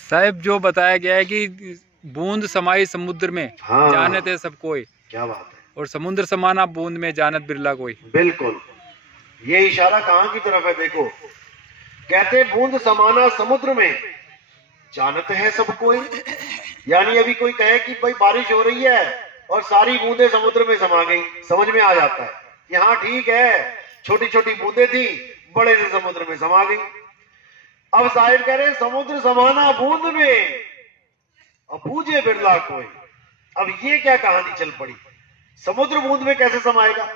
साहब जो बताया गया है कि बूंद समाई समुद्र में, हाँ, जानत है सब कोई। क्या बात है। और समुद्र समाना बूंद में, जानत बिरला कोई। बिल्कुल, ये इशारा कहां की तरफ है? देखो, कहते बूंद समाना समुद्र में, जानत है सब कोई। यानी अभी कोई कहे कि भाई बारिश हो रही है और सारी बूंदें समुद्र में समा गई, समझ में आ जाता है कि हाँ ठीक है, छोटी छोटी बूंदें थी, बड़े से समुद्र में समा गई। अब साहिब कह रहे समुद्र समाना बूंद में, अब बूझे बिरला कोई। अब ये क्या कहानी चल पड़ी, समुद्र बूंद में कैसे समाएगा?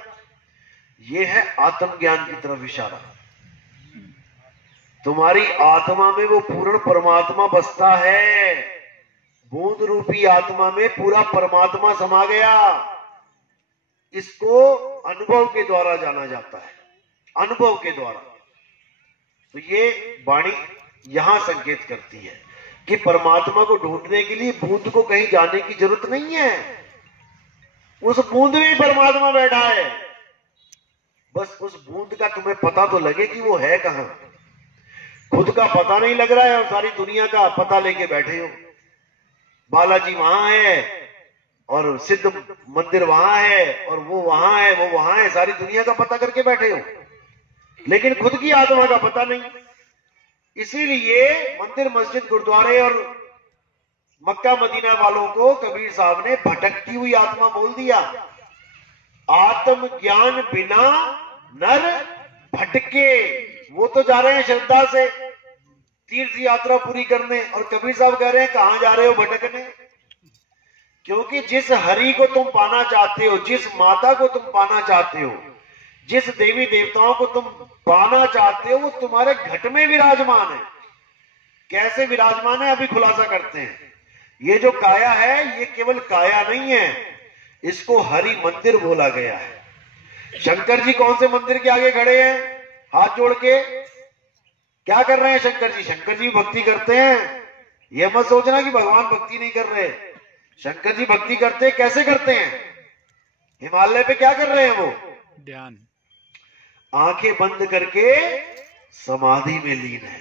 ये है आत्मज्ञान की तरफ इशारा। तुम्हारी आत्मा में वो पूर्ण परमात्मा बसता है, बूंद रूपी आत्मा में पूरा परमात्मा समा गया। इसको अनुभव के द्वारा जाना जाता है, अनुभव के द्वारा। तो ये वाणी यहां संकेत करती है कि परमात्मा को ढूंढने के लिए बूंद को कहीं जाने की जरूरत नहीं है, उस बूंद में ही परमात्मा बैठा है। बस उस बूंद का तुम्हें पता तो लगे कि वो है कहां। खुद का पता नहीं लग रहा है और सारी दुनिया का पता लेके बैठे हो। बालाजी वहां है और सिद्ध मंदिर वहां है और वो वहां है, वो वहां है, सारी दुनिया का पता करके बैठे हो, लेकिन खुद की आत्मा का पता नहीं। इसीलिए मंदिर, मस्जिद, गुरुद्वारे और मक्का मदीना वालों को कबीर साहब ने भटकती हुई आत्मा बोल दिया। आत्म ज्ञान बिना नर भटके। वो तो जा रहे हैं श्रद्धा से तीर्थ यात्रा पूरी करने, और कबीर साहब कह रहे हैं कहां जा रहे हो? भटकने। क्योंकि जिस हरि को तुम पाना चाहते हो, जिस माता को तुम पाना चाहते हो, जिस देवी देवताओं को तुम पाना चाहते हो, वो तुम्हारे घट में विराजमान है। कैसे विराजमान है अभी खुलासा करते हैं। ये जो काया है ये केवल काया नहीं है, इसको हरि मंदिर बोला गया है। शंकर जी कौन से मंदिर के आगे खड़े हैं हाथ जोड़ के? क्या कर रहे हैं शंकर जी? शंकर जी भक्ति करते हैं। ये मत सोचना कि भगवान भक्ति नहीं कर रहे, शंकर जी भक्ति करते हैं। कैसे करते हैं? हिमालय पे क्या कर रहे हैं वो? ध्यान। आंखें बंद करके समाधि में लीन है।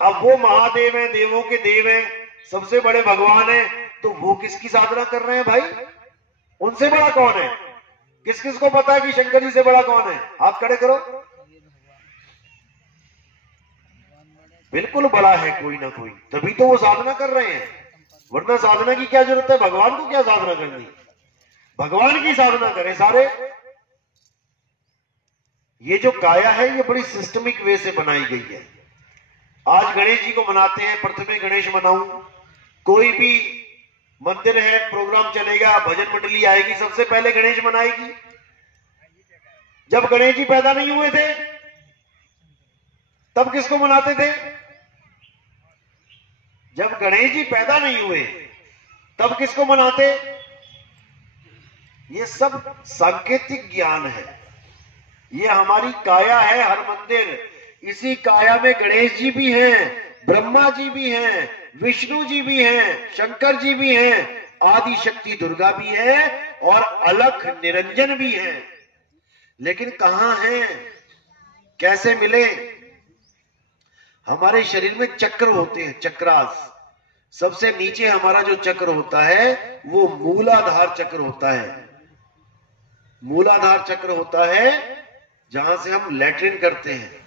अब वो महादेव हैं, देवों के देव हैं, सबसे बड़े भगवान हैं, तो वो किसकी साधना कर रहे हैं भाई? उनसे बड़ा कौन है? किस किस को पता है कि शंकर जी से बड़ा कौन है? हाथ खड़े करो। बिल्कुल बड़ा है कोई ना कोई, तभी तो वो साधना कर रहे हैं, वरना साधना की क्या जरूरत है? भगवान को क्या साधना करनी? भगवान की साधना करें सारे। ये जो काया है ये बड़ी सिस्टमिक वे से बनाई गई है। आज गणेश जी को मनाते हैं, प्रथमे गणेश मनाऊं। कोई भी मंदिर है, प्रोग्राम चलेगा, भजन मंडली आएगी, सबसे पहले गणेश मनाएगी। जब गणेश जी पैदा नहीं हुए थे तब किसको मनाते थे? जब गणेश जी पैदा नहीं हुए तब किसको मनाते? ये सब सांकेतिक ज्ञान है। ये हमारी काया है, हर मंदिर। इसी काया में गणेश जी भी हैं, ब्रह्मा जी भी हैं, विष्णु जी भी हैं, शंकर जी भी हैं, आदि शक्ति दुर्गा भी है और अलख निरंजन भी है। लेकिन कहां हैं? कैसे मिले? हमारे शरीर में चक्र होते हैं, चक्रास। सबसे नीचे हमारा जो चक्र होता है वो मूलाधार चक्र होता है। मूलाधार चक्र होता है जहां से हम लैट्रिन करते हैं।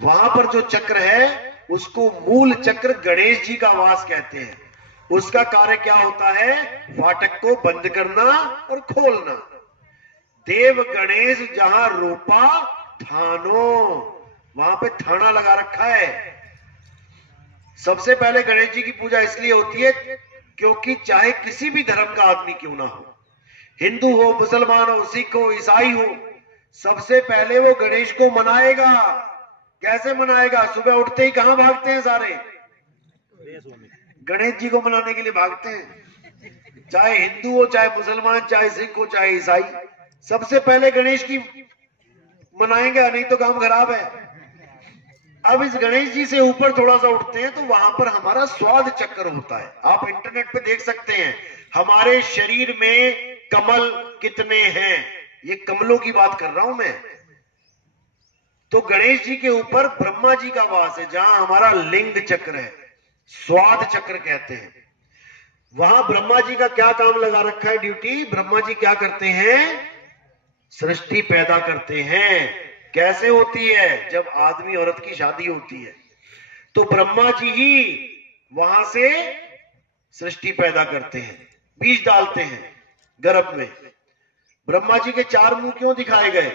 वहां पर जो चक्र है उसको मूल चक्र गणेश जी का वास कहते हैं। उसका कार्य क्या होता है? फाटक को बंद करना और खोलना। देव गणेश जहां रूपा थानो, वहां पे थाना लगा रखा है। सबसे पहले गणेश जी की पूजा इसलिए होती है क्योंकि चाहे किसी भी धर्म का आदमी क्यों ना हो, हिंदू हो, मुसलमान हो, सिख हो, ईसाई हो, सबसे पहले वो गणेश को मनाएगा। कैसे मनाएगा? सुबह उठते ही कहां भागते हैं सारे? गणेश जी को मनाने के लिए भागते हैं। चाहे हिंदू हो, चाहे मुसलमान, चाहे सिख हो, चाहे ईसाई, सबसे पहले गणेश की मनाएंगे, नहीं तो काम खराब है। अब इस गणेश जी से ऊपर थोड़ा सा उठते हैं तो वहां पर हमारा स्वाद चक्र होता है। आप इंटरनेट पे देख सकते हैं हमारे शरीर में कमल कितने हैं। ये कमलों की बात कर रहा हूं मैं। तो गणेश जी के ऊपर ब्रह्मा जी का वास है, जहां हमारा लिंग चक्र है, स्वाद चक्र कहते हैं। वहां ब्रह्मा जी का क्या काम लगा रखा है, ड्यूटी? ब्रह्मा जी क्या करते हैं? सृष्टि पैदा करते हैं। कैसे होती है? जब आदमी औरत की शादी होती है तो ब्रह्मा जी ही वहां से सृष्टि पैदा करते हैं, बीज डालते हैं गर्भ में। ब्रह्मा जी के 4 मुंह क्यों दिखाए गए?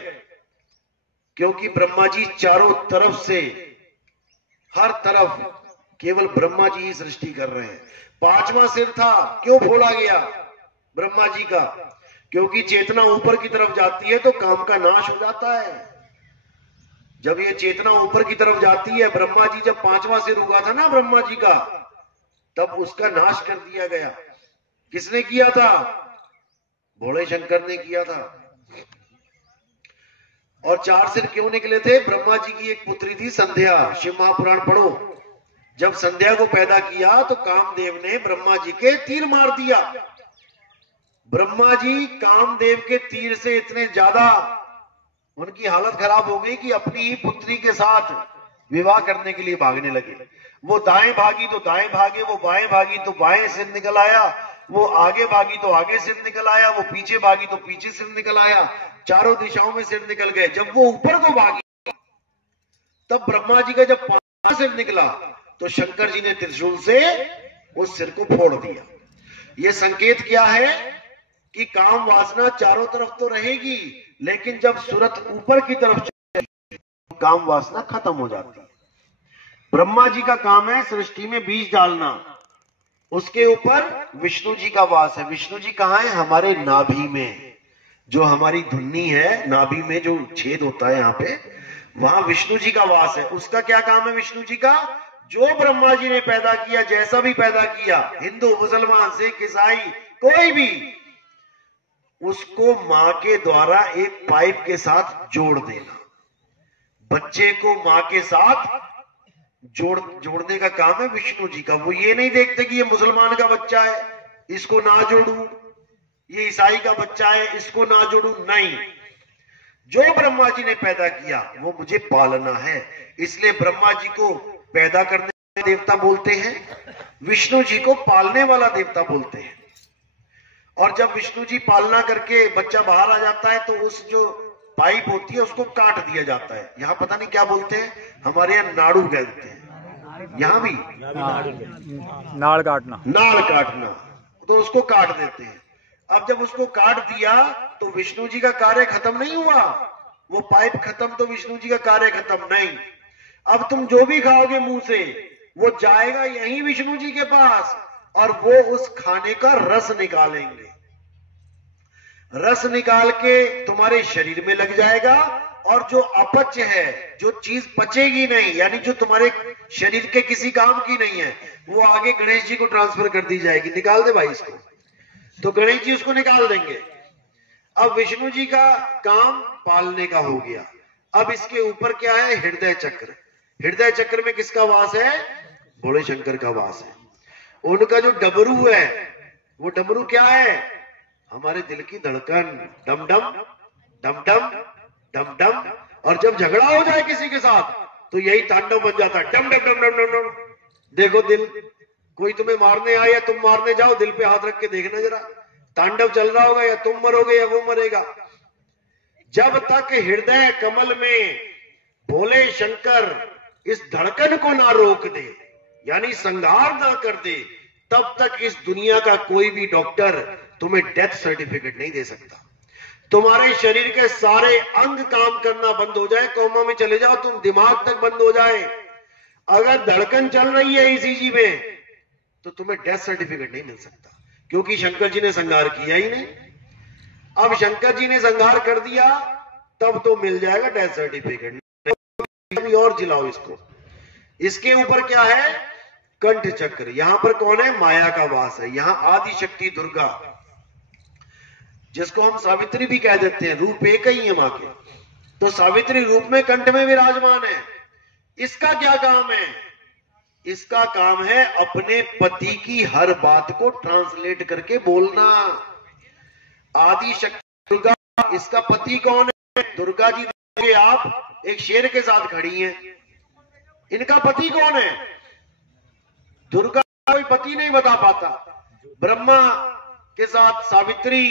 क्योंकि ब्रह्मा जी चारों तरफ से, हर तरफ केवल ब्रह्मा जी ही सृष्टि कर रहे हैं। 5वां सिर था, क्यों फोड़ा गया ब्रह्मा जी का? क्योंकि चेतना ऊपर की तरफ जाती है तो काम का नाश हो जाता है। जब ये चेतना ऊपर की तरफ जाती है, ब्रह्मा जी जब 5वां सिर हुआ था ना ब्रह्मा जी का, तब उसका नाश कर दिया गया। किसने किया था? भोले शंकर ने किया था। और 4 सिर क्यों निकले थे? ब्रह्मा जी की एक पुत्री थी संध्या, शिव महापुराण पढ़ो। जब संध्या को पैदा किया तो कामदेव ने ब्रह्मा जी के तीर मार दिया। ब्रह्मा जी कामदेव के तीर से इतने ज्यादा उनकी हालत खराब हो गई कि अपनी ही पुत्री के साथ विवाह करने के लिए भागने लगे। वो दाएं भागी तो दाएं भागे, वो बाएं भागी तो बाएं सिर निकल आया, वो आगे भागी तो आगे सिर निकल आया, वो पीछे भागी तो पीछे सिर निकल आया। चारों दिशाओं में सिर निकल गए। जब वो ऊपर को भागी तब ब्रह्मा जी का जब 5वां सिर निकला तो शंकर जी ने त्रिशूल से उस सिर को फोड़ दिया। ये संकेत क्या है कि काम वासना चारों तरफ तो रहेगी, लेकिन जब सूरत ऊपर की तरफ चलेगी तो काम वासना खत्म हो जाती है। ब्रह्मा जी का काम है सृष्टि में बीज डालना, उसके ऊपर विष्णु जी का वास है। विष्णु जी कहां है? हमारे नाभि में, जो हमारी धुन्नी है, नाभि में जो छेद होता है यहां पे, वहां विष्णु जी का वास है। उसका क्या काम है विष्णु जी का? जो ब्रह्मा जी ने पैदा किया, जैसा भी पैदा किया, हिंदू, मुसलमान, सिख, ईसाई, कोई भी, उसको मां के द्वारा एक पाइप के साथ जोड़ देना। बच्चे को मां के साथ जोड़ने का काम है विष्णु जी का। वो ये नहीं देखते कि ये मुसलमान का बच्चा है, इसको ना जोड़ू, ये ईसाई का बच्चा है, इसको ना जोड़ू। नहीं, जो ब्रह्मा जी ने पैदा किया वो मुझे पालना है। इसलिए ब्रह्मा जी को पैदा करने वाला देवता बोलते हैं, विष्णु जी को पालने वाला देवता बोलते हैं। और जब विष्णु जी पालना करके बच्चा बाहर आ जाता है तो उस जो पाइप होती है उसको काट दिया जाता है। यहाँ पता नहीं क्या बोलते हैं, हमारे यहाँ नाड़ू कहते हैं, यहाँ भी नाड़ काटना, नाड़ काटना, तो उसको काट देते हैं। अब जब उसको काट दिया तो विष्णु जी का कार्य खत्म नहीं हुआ, वो पाइप खत्म तो विष्णु जी का कार्य खत्म नहीं। अब तुम जो भी खाओगे मुंह से वो जाएगा यही विष्णु जी के पास, और वो उस खाने का रस निकालेंगे। रस निकाल के तुम्हारे शरीर में लग जाएगा, और जो अपच है, जो चीज पचेगी नहीं, यानी जो तुम्हारे शरीर के किसी काम की नहीं है, वो आगे गणेश जी को ट्रांसफर कर दी जाएगी। निकाल दे भाई इसको, तो गणेश जी उसको निकाल देंगे। अब विष्णु जी का काम पालने का हो गया। अब इसके ऊपर क्या है? हृदय चक्र। हृदय चक्र में किसका वास है? भोले शंकर का वास है। उनका जो डमरू है, वो डमरू क्या है? हमारे दिल की धड़कन, डम डम डम डम डम डम। और जब झगड़ा हो जाए किसी के साथ तो यही तांडव बन जाता है, डम डम डम डम डम डम। देखो दिल, कोई तुम्हें मारने आए या तुम मारने जाओ, दिल पे हाथ रख के देखना जरा, तांडव चल रहा होगा, या तुम मरोगे या वो मरेगा। जब तक हृदय कमल में भोले शंकर इस धड़कन को ना रोक दे, यानी संहार ना कर दे, तब तक इस दुनिया का कोई भी डॉक्टर तुम्हें डेथ सर्टिफिकेट नहीं दे सकता। तुम्हारे शरीर के सारे अंग काम करना बंद हो जाए, कोमा में चले जाओ तुम, दिमाग तक बंद हो जाए, अगर धड़कन चल रही है ईसीजी में, तो तुम्हें डेथ सर्टिफिकेट नहीं मिल सकता, क्योंकि शंकर जी ने संहार किया ही नहीं। अब शंकर जी ने संहार कर दिया तब तो मिल जाएगा डेथ सर्टिफिकेट। और जिलाओ इसको। इसके ऊपर क्या है? कंठ चक्र। यहां पर कौन है? माया का वास है। यहां आदि शक्ति दुर्गा, जिसको हम सावित्री भी कह देते हैं, रूप एक ही है मां के, तो सावित्री रूप में कंठ में विराजमान है। इसका क्या काम है? इसका काम है अपने पति की हर बात को ट्रांसलेट करके बोलना। आदि शक्ति दुर्गा, इसका पति कौन है? दुर्गा जी कि आप एक शेर के साथ खड़ी हैं, इनका पति कौन है? दुर्गा कोई पति नहीं बता पाता। ब्रह्मा के साथ सावित्री,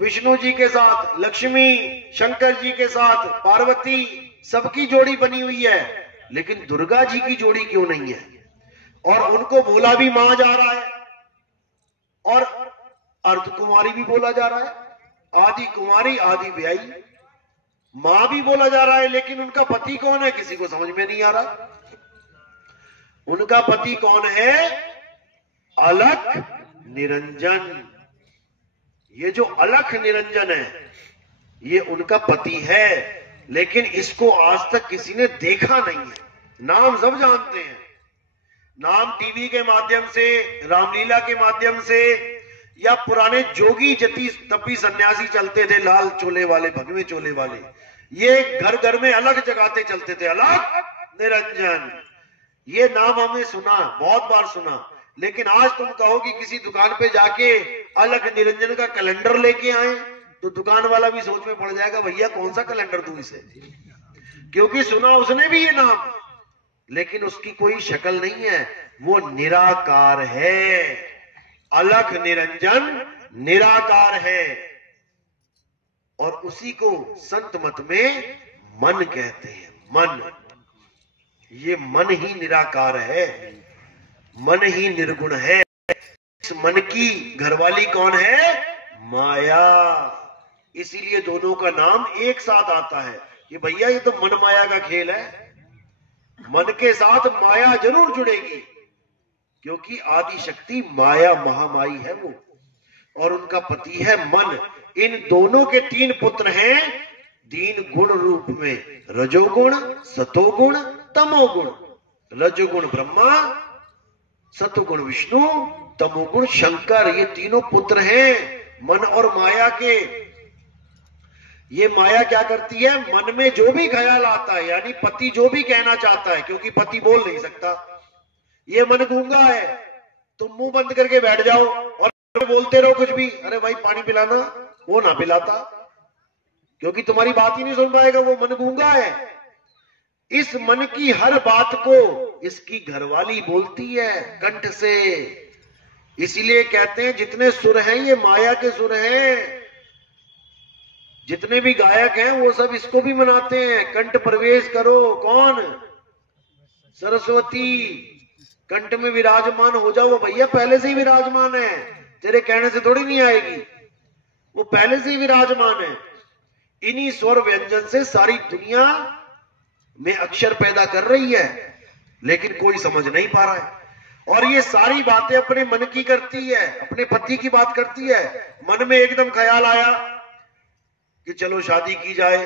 विष्णु जी के साथ लक्ष्मी, शंकर जी के साथ पार्वती, सबकी जोड़ी बनी हुई है, लेकिन दुर्गा जी की जोड़ी क्यों नहीं है? और उनको बोला भी मां जा रहा है और अर्धकुमारी भी बोला जा रहा है, आदि कुमारी आदि व्याई, मां भी बोला जा रहा है, लेकिन उनका पति कौन है किसी को समझ में नहीं आ रहा। उनका पति कौन है? अलख निरंजन। ये जो अलख निरंजन है ये उनका पति है, लेकिन इसको आज तक किसी ने देखा नहीं है। नाम सब जानते हैं, नाम टीवी के माध्यम से, रामलीला के माध्यम से, या पुराने जोगी जति तपी सन्यासी चलते थे लाल चोले वाले, भगवे चोले वाले, ये घर घर में अलग जगाते चलते थे, अलख निरंजन। ये नाम हमने सुना, बहुत बार सुना, लेकिन आज तुम कहो कि किसी दुकान पे जाके अलख निरंजन का कैलेंडर लेके आए तो दुकान वाला भी सोच में पड़ जाएगा, भैया कौन सा कैलेंडर दूं इसे, क्योंकि सुना उसने भी ये नाम, लेकिन उसकी कोई शक्ल नहीं है, वो निराकार है। अलख निरंजन निराकार है, और उसी को संत मत में मन कहते हैं। मन, ये मन ही निराकार है, मन ही निर्गुण है। इस मन की घरवाली कौन है? माया। इसीलिए दोनों का नाम एक साथ आता है कि भैया ये तो मन माया का खेल है। मन के साथ माया जरूर जुड़ेगी, क्योंकि आदि शक्ति माया महामाई है वो, और उनका पति है मन। इन दोनों के 3 पुत्र हैं तीन गुण रूप में, रजोगुण, सतोगुण, तमोगुण। रजोगुण ब्रह्मा, सतोगुण विष्णु, तमोगुण शंकर, ये तीनों पुत्र हैं मन और माया के। ये माया क्या करती है? मन में जो भी ख्याल आता है, यानी पति जो भी कहना चाहता है, क्योंकि पति बोल नहीं सकता, ये मन गूंगा है, तुम मुंह बंद करके बैठ जाओ और बोलते रहो कुछ भी, अरे भाई पानी पिलाना, वो ना पिलाता, क्योंकि तुम्हारी बात ही नहीं सुन पाएगा, वो मन गूंगा है। इस मन की हर बात को इसकी घरवाली बोलती है कंठ से। इसीलिए कहते हैं जितने सुर हैं ये माया के सुर हैं। जितने भी गायक हैं वो सब इसको भी मनाते हैं, कंठ प्रवेश करो। कौन? सरस्वती कंठ में विराजमान हो जाओ। वो भैया पहले से ही विराजमान है, तेरे कहने से थोड़ी नहीं आएगी, वो पहले से ही विराजमान है। इन्हीं स्वर व्यंजन से सारी दुनिया में अक्षर पैदा कर रही है, लेकिन कोई समझ नहीं पा रहा है। और ये सारी बातें अपने मन की करती है, अपने पति की बात करती है। मन में एकदम ख्याल आया कि चलो शादी की जाए,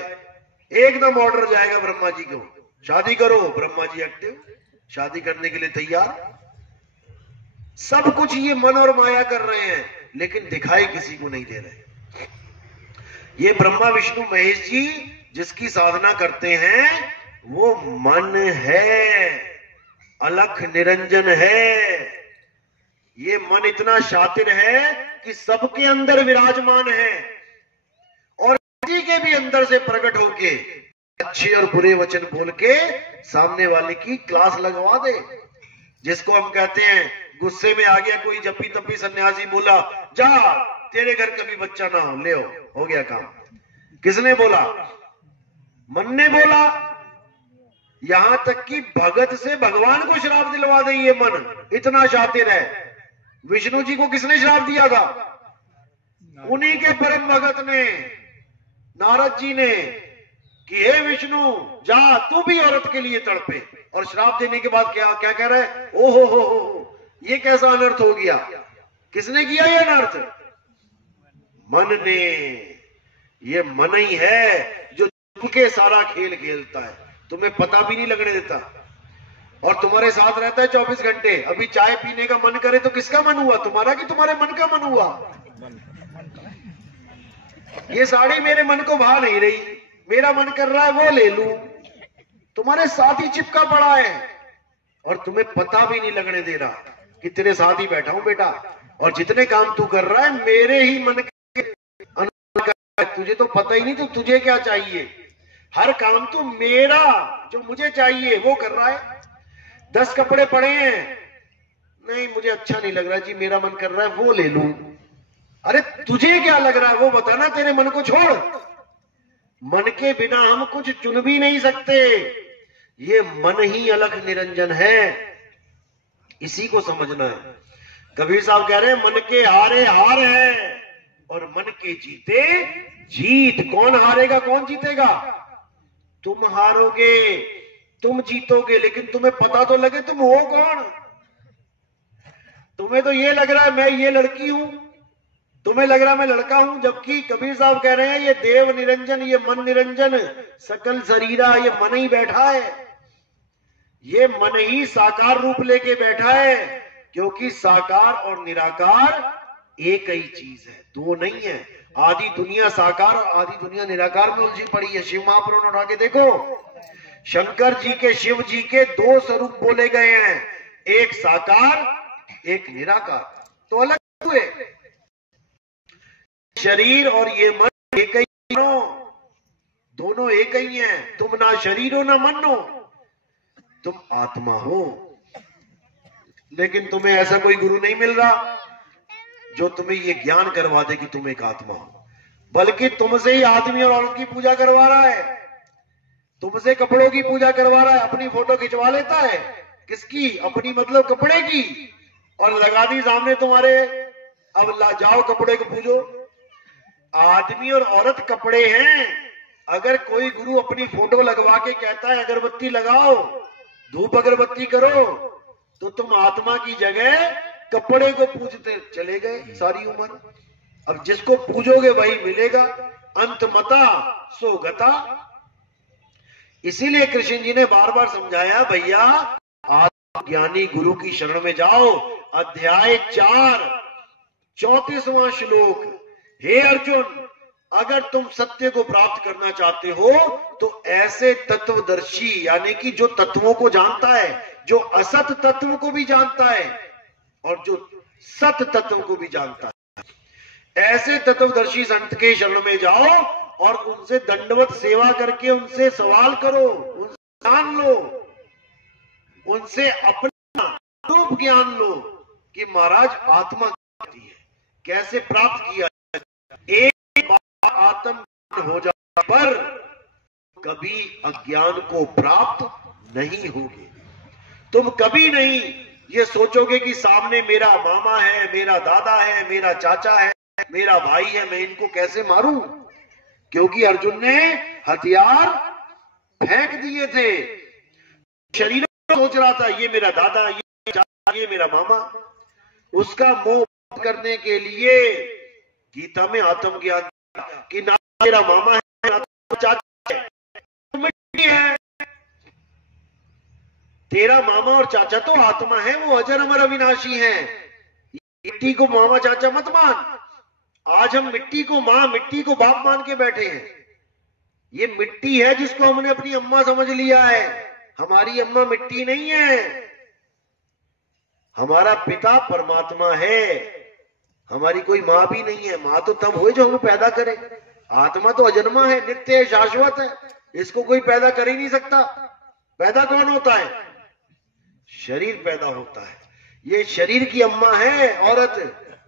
एकदम ऑर्डर जाएगा ब्रह्मा जी को, शादी करो। ब्रह्मा जी एक्टिव, शादी करने के लिए तैयार। सब कुछ ये मन और माया कर रहे हैं, लेकिन दिखाई किसी को नहीं दे रहे। ये ब्रह्मा विष्णु महेश जी जिसकी साधना करते हैं वो मन है, अलख निरंजन है। ये मन इतना शातिर है कि सबके अंदर विराजमान है, और किसी के भी अंदर से प्रकट होके अच्छे और बुरे वचन बोल के सामने वाले की क्लास लगवा दे। जिसको हम कहते हैं गुस्से में आ गया कोई जप्पी तप्पी सन्यासी, बोला जा तेरे घर कभी बच्चा ना हो, ले हो गया काम। किसने बोला? मन ने बोला। यहां तक कि भगत से भगवान को श्राप दिलवा दे ये मन, इतना शातिर है। विष्णु जी को किसने श्राप दिया था? उन्हीं के परम भगत ने, नारद जी ने, कि हे विष्णु जा तू भी औरत के लिए तड़पे। और श्राप देने के बाद क्या क्या कह रहा है? ओहो हो, ये कैसा अनर्थ हो गया? किसने किया ये अनर्थ? मन ने। ये मन ही है जो के सारा खेल खेलता है, तुम्हें पता भी नहीं लगने देता, और तुम्हारे साथ रहता है 24 घंटे। अभी चाय पीने का मन करे तो किसका मन हुआ? तुम्हारा कि तुम्हारे मन का मन हुआ? ये साड़ी मेरे मन को भा नहीं रही, मेरा मन कर रहा है वो ले लूं। तुम्हारे साथ ही चिपका पड़ा है, और तुम्हें पता भी नहीं लगने दे रहा कि तेरे साथ ही बैठा हूं बेटा, और जितने काम तू कर रहा है मेरे ही मन के, तुझे तो पता ही नहीं तो तुझे क्या चाहिए। हर काम तो मेरा, जो मुझे चाहिए वो कर रहा है। 10 कपड़े पड़े हैं, नहीं मुझे अच्छा नहीं लग रहा जी, मेरा मन कर रहा है वो ले लूं। अरे तुझे क्या लग रहा है वो बताना, तेरे मन को छोड़। मन के बिना हम कुछ चुन भी नहीं सकते। ये मन ही अलग निरंजन है, इसी को समझना है। कबीर साहब कह रहे हैं मन के हारे हार है और मन के जीते जीत। कौन हारेगा कौन जीतेगा? तुम हारोगे, तुम जीतोगे, लेकिन तुम्हें पता तो लगे तुम हो कौन। तुम्हें तो ये लग रहा है मैं ये लड़की हूं, तुम्हें लग रहा है मैं लड़का हूं, जबकि कबीर साहब कह रहे हैं ये देव निरंजन, ये मन निरंजन, सकल शरीरा, ये मन ही बैठा है। ये मन ही साकार रूप लेके बैठा है, क्योंकि साकार और निराकार एक ही चीज है, दो नहीं है। आदि दुनिया साकार और आदि दुनिया निराकार में उलझी पड़ी है। शिव महापुराण उठा के देखो, शंकर जी के, शिव जी के 2 स्वरूप बोले गए हैं, एक साकार एक निराकार, तो अलग हुए। शरीर और ये मन एक ही हो, दोनों एक ही हैं। तुम ना शरीर हो ना मन हो, तुम आत्मा हो। लेकिन तुम्हें ऐसा कोई गुरु नहीं मिल रहा जो तुम्हें ये ज्ञान करवा दे कि तुम एक आत्मा हो, बल्कि तुमसे ही आदमी और औरत की पूजा करवा रहा है, तुमसे कपड़ों की पूजा करवा रहा है। अपनी फोटो खिंचवा लेता है, किसकी? अपनी, मतलब कपड़े की, और लगा दी सामने तुम्हारे, अब जाओ कपड़े को पूजो। आदमी और औरत कपड़े हैं। अगर कोई गुरु अपनी फोटो लगवा के कहता है अगरबत्ती लगाओ, धूप अगरबत्ती करो, तो तुम आत्मा की जगह कपड़े को पूजते चले गए सारी उम्र। अब जिसको पूजोगे वही मिलेगा, अंत मता सो गता। इसीलिए कृष्ण जी ने बार बार समझाया, भैया आत्मज्ञानी गुरु की शरण में जाओ। अध्याय 4 34वां श्लोक, हे अर्जुन, अगर तुम सत्य को प्राप्त करना चाहते हो तो ऐसे तत्वदर्शी, यानी कि जो तत्वों को जानता है, जो असत तत्व को भी जानता है और जो सत तत्व को भी जानता है, ऐसे तत्वदर्शी संत के शरण में जाओ और उनसे दंडवत सेवा करके उनसे सवाल करो, उनसे जान लो, उनसे अपना रूप ज्ञान लो कि महाराज आत्मा क्या है, कैसे प्राप्त किया। एक बार आत्म हो जाने पर कभी अज्ञान को प्राप्त नहीं होगे। तुम कभी नहीं ये सोचोगे कि सामने मेरा मामा है, मेरा दादा है, मेरा चाचा है, मेरा भाई है, मैं इनको कैसे मारूं, क्योंकि अर्जुन ने हथियार फेंक दिए थे। शरीर सोच रहा था ये मेरा दादा, ये चाचा, ये मेरा मामा। उसका मोह करने के लिए गीता में आत्मज्ञान कि ना मेरा मामा है ना चाचा है, तो मिट्टी है। तेरा मामा और चाचा तो आत्मा है, वो अजर अमर अविनाशी है। मिट्टी को मामा चाचा मत मान। आज हम मिट्टी को मां, मिट्टी को बाप मान के बैठे हैं। ये मिट्टी है जिसको हमने अपनी अम्मा समझ लिया है। हमारी अम्मा मिट्टी नहीं है, हमारा पिता परमात्मा है। हमारी कोई मां भी नहीं है। मां तो तब हुए जो हमें पैदा करे। आत्मा तो अजन्मा है, नित्य है, शाश्वत है, इसको कोई पैदा कर ही नहीं सकता। पैदा कौन होता है? शरीर पैदा होता है। ये शरीर की अम्मा है औरत,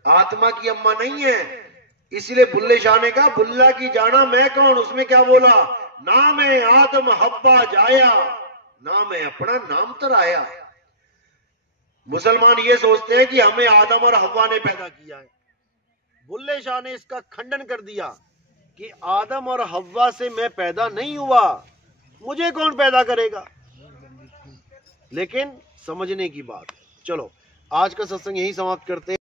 आत्मा की अम्मा नहीं है। इसलिए बुल्ले शाह ने कहा, बुल्ला की जाना मैं कौन। उसमें क्या बोला? ना मैं आदम हब्बा जाया, ना मैं अपना नाम तराया। मुसलमान ये सोचते हैं कि हमें आदम और हव्वा ने पैदा किया है। बुल्ले शाह ने इसका खंडन कर दिया कि आदम और हव्वा से मैं पैदा नहीं हुआ, मुझे कौन पैदा करेगा। लेकिन समझने की बात। चलो आज का सत्संग यही समाप्त करते हैं।